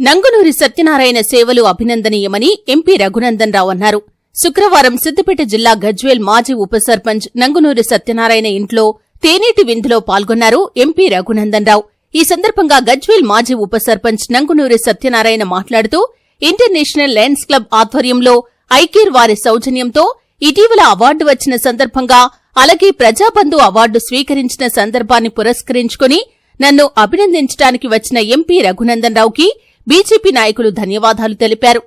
నంగునూరి సత్యనారాయణ సేవలు అభినందనీయమని ఎంపీ రఘునందన్ రావు అన్నారు. శుక్రవారం సిద్దిపేట జిల్లా గజ్వేల్ మాజీ ఉప సర్పంచ్ నంగునూరి సత్యనారాయణ ఇంట్లో తేనేటి విందులో పాల్గొన్నారు ఎంపీ రఘునందన్ రావు. ఈ సందర్భంగా గజ్వేల్ మాజీ ఉప సర్పంచ్ నంగునూరి సత్యనారాయణ మాట్లాడుతూ ఇంటర్నేషనల్ లయన్స్ క్లబ్ ఆధ్వర్యంలో ఐకేర్ వారి సౌజన్యంతో ఇటీవల అవార్డు వచ్చిన సందర్భంగా అలాగే ప్రజాబంధు అవార్డు స్వీకరించిన సందర్భాన్ని పురస్కరించుకుని నన్ను అభినందించడానికి వచ్చిన ఎంపీ రఘునందన్ రావుకి బీజేపీ నాయకులు ధన్యవాదాలు తెలిపారు.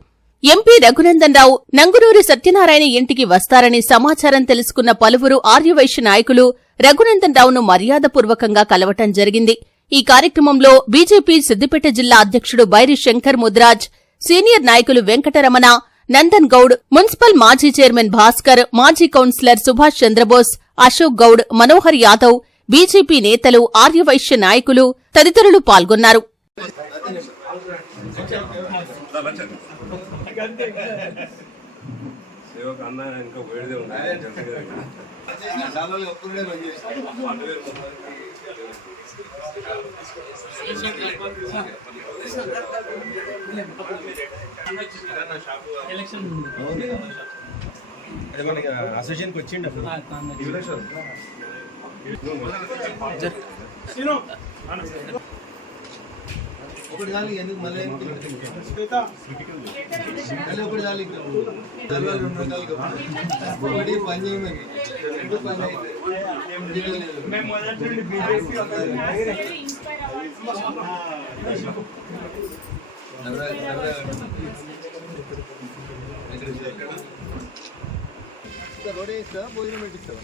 ఎంపీ రఘునందన్ రావు నంగునూరి సత్యనారాయణ ఇంటికి వస్తారని సమాచారం తెలుసుకున్న పలువురు ఆర్యవైశ్య నాయకులు రఘునందన్ రావును మర్యాదపూర్వకంగా కలవటం జరిగింది. ఈ కార్యక్రమంలో బీజేపీ సిద్దిపేట జిల్లా అధ్యక్షుడు బైరి శంకర్ ముద్రాజ్ సీనియర్ నాయకులు వెంకటరమణ నందన్ గౌడ్ మున్సిపల్ మాజీ చైర్మన్ భాస్కర్ మాజీ కౌన్సిలర్ సుభాష్ చంద్రబోస్ అశోక్ గౌడ్ మనోహర్ యాదవ్ బీజేపీ నేతలు ఆర్యవైశ్య నాయకులు తదితరులు పాల్గొన్నారు. సేవకు అన్న ఇంకా వేడిదే ఇక్కడ. అదే మనకి అసోసియేషన్కి వచ్చిండు అప్పుడు ఒకటి చాలు ఎందుకు మళ్ళీ మళ్ళీ ఒకటి చాలు ఇంకా. రెండు. ఒకటి పని చేయమని. రెండు పని అయితే ఇస్తా భోజనం పెట్టిస్తావా?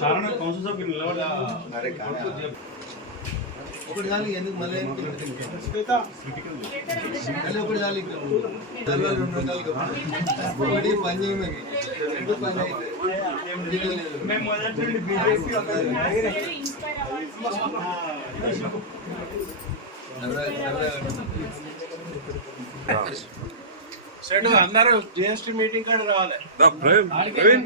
చాలా కౌన్సిల్ సభ్యులు నిలబడి ఒకటి చాలు ఎందుకు మళ్ళీ మళ్ళీ ఒకటి చాలు. ఒకటి పని చేయమని రెండు పని అయితే. అందరూ జిఎస్టీ మీటింగ్ కాడ రావాలి. ప్రవీణ్